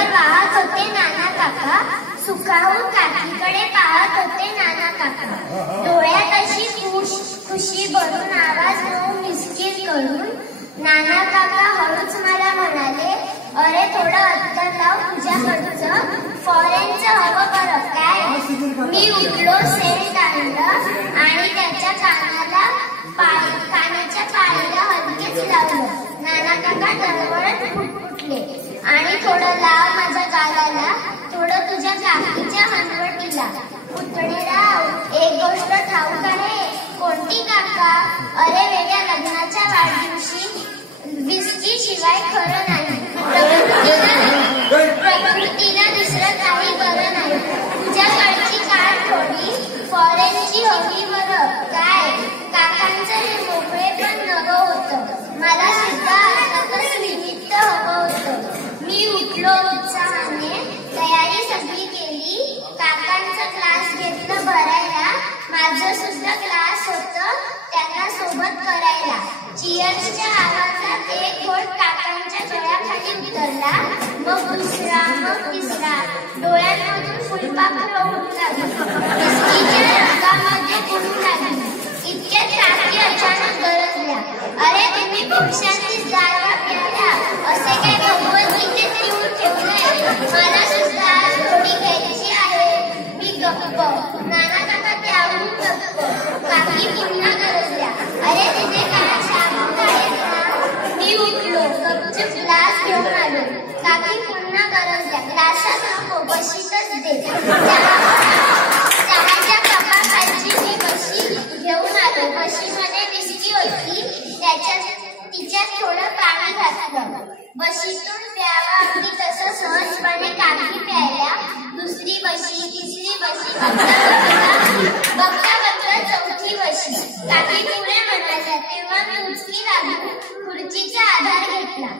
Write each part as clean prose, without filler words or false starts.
डोळ्यावर वाहत होते नाना काका, सुखावून काकीकडे पाहत होते नाना काका. डोळ्यात अशी खुशी भरून आवाज मऊ मिस्किल करून नाना काका हळूच मला म्हणाले, अरे थोडं अत्तर लाव तुझ्याकडचं, फॉरेनचं हवं बरं काय. मी उठलो, सेंट आणलं आणि त्याच्या कानाच्या पाळीला हलकेच लावलं. नाना काका डळमळत फुटफुटले, आणि थोडं लाव माझ्या गालाला, थोडं तुझ्या काकीच्या हनवटीला. पुतळेराव, एक गोष्ट ठाऊक आहे. कोणती काका? अरे वेगळ्या लग्नाच्या वाढदिवशी विस्की शिवाय खरं नाही. प्रकृतीला दुसरं काही बरं नाही. तुझ्याकडची कार थोडी फॉरेनची हवी बरं काय. काकांचं हे मोकळे पण नवं होतं. मला सुद्धा अर्थातच निमित्त हवं होतं. मी उठलो उत्साहाने, तयारी सगळी केली. काकांचं ग्लास घेतलं भरायला, माझं सुद्धा ग्लास होतं त्यांना सोबत करायला. चिअर्सच्या आवाजात एक घोट काकांच्या गळ्याखाली उतरला, मग दुसरा, मग तिसरा. डोळ्यांमधून फुलपाखरं उडू लागली, विस्कीच्या रंगामध्ये बुडू लागली. इतक्यात काकी अचानक गरजल्या, अरे तुम्ही पुरुषांनीच दारवा प्यायला, असे काय भगवद्गीतेत लिहून ठेवलंय. मला सुद्धा थोडी घ्यायची आहे. मी गप्प, नाना काका त्याहून गप्प. काकी पुन्हा गरजल्या, अरे तिथे काय शाबूत आहेत ना. मी उठलो, गपचूप ग्लास घेऊन आलो. काकी पुन्हा गरजल्या, ग्लासात नको, बशीतच दे. चहाच्या कपाखालची मी बशी घेऊन आलो. बशीमध्ये विस्की होती, तिच्यात थोडं पाणी घातलं. बशीतून प्यावा अगदी तसं सहजपणे काकी प्यायला. दुसरी बशी, तिसरी बशी, बघता बघता चौथी बशी. काकी पुढे म्हणाल्या, तेव्हा मी उचकी लागलो. खुर्चीचा आधार घेतला.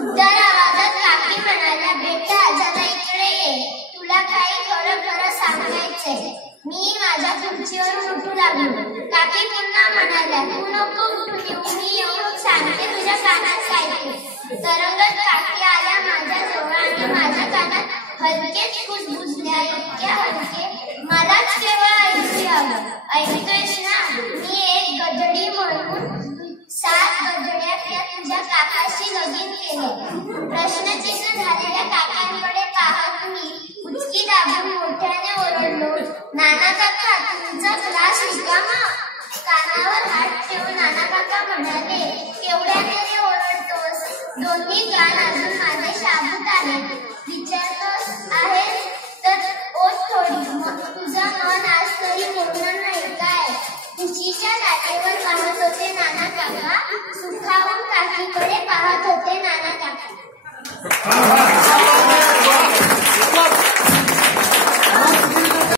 उद्दार आवाजात काकी म्हणाल्या, बेटा जरा इकडे ये, तुला काही खरं खरं सांगायचंय. मी माझ्या खुर्चीवर उठू लागलो. काकी पुन्हा म्हणाल्या, तू नको उठून येऊ, मी येऊन सांगते तुझ्या कानात काय ते. तरंगत काकी आल्या माझ्या जवळ आणि माझ्या कानात हलकेच कुजबुजल्या, इतक्या हलके मलाच केवळ ऐकू यावं. ऐकतोयस ना, मी एक गधडी म्हणून 7 गधड्यात त्या तुझ्या काकाशी लगीन केले. प्रश्नचिन्ह झालेल्या काकांकडे पाहत मी उचकी दाबून मोठ्याने ओरडलो, नाना काका तुमचा ग्लास रिकामा. कानावर हात ठेवून नाना काका म्हणाले, केवढ्याने रे ओरडतोस, दोन्ही कान अजून माझे शाबूत आहेत. विचारतोस आहेस तर ओठ थोडी, मग तुझं मन आज तरी मोडणार नाही काय. खुशीच्या लाटेवर पाहत होते नाना काका, सुखावून काकीकडे पाहत होते नाना काका.